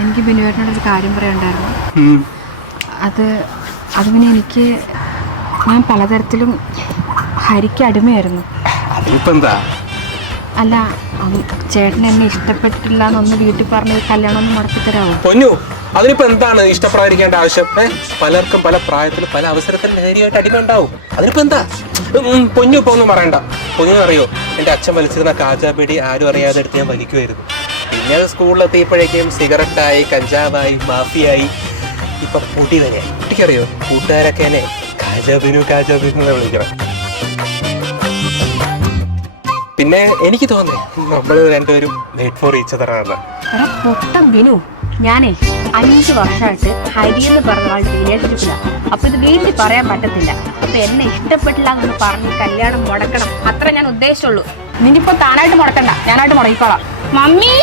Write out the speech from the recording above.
എനിക്ക് ബിനുവേട്ടനോടൊരു കാര്യം പറയാനുണ്ടായിരുന്നു. അത് പിന്നെ ഞാൻ പലതരത്തിലും ഹരിക്ക് അടിമയായിരുന്നു. അല്ല, ചേട്ടൻ എന്നെ ഇഷ്ടപ്പെട്ടില്ല എന്നൊന്ന് വീട്ടിൽ പറഞ്ഞ് കല്യാണം ഒന്ന് മുടക്കിത്തരാമോ? പൊന്നു, അതിനിപ്പോ എന്താണ് ഇഷ്ടപ്പെടാതിരിക്കേണ്ട ആവശ്യം? പലർക്കും പല പ്രായത്തിലും പല അവസരത്തിലും ലഹരിയായിട്ട് അടിമ ഉണ്ടാവും. അതിനിപ്പോ എന്താ? പൊന്നു ഇപ്പൊ ഒന്നും പറയണ്ട. പൊന്നു അറിയോ, എന്റെ അച്ഛൻ വലിച്ചിരുന്ന കാജാബീഡി ആരും അറിയാതെ എടുത്ത് ഞാൻ വലിക്കുമായിരുന്നു. പിന്നെ അത് സ്കൂളിലെത്തിയപ്പോഴേക്കും സിഗരറ്റായി, കഞ്ചാവായി, മാഫിയായി, ഇപ്പൊ പൊടി വരെയായി. കുട്ടിക്കറിയോ, കൂട്ടുകാരൊക്കെ എന്നെ കാജാബിനു എന്ന് വിളിക്കണം. പിന്നെ എനിക്ക് തോന്നേ നമ്മൾ രണ്ടുപേരും മേഡ് ഫോർ ഈച്ച് അതർ ആണ്. ബിനു, ഞാനേ 5 വർഷമായിട്ട് ഹരി എന്ന് പറഞ്ഞ ആൾ റിലേഷൻഷിപ്പില്ല. അപ്പൊ ഇത് വീട്ടിൽ പറയാൻ പറ്റത്തില്ല. അപ്പൊ എന്നെ ഇഷ്ടപ്പെട്ടില്ല എന്ന് പറഞ്ഞ് കല്യാണം മുടക്കണം, അത്ര ഞാൻ ഉദ്ദേശിച്ചുള്ളൂ. നിനിപ്പോ താനായിട്ട് മുടക്കണ്ട, ഞാനായിട്ട് മുടക്കിക്കോളാം. മമ്മി.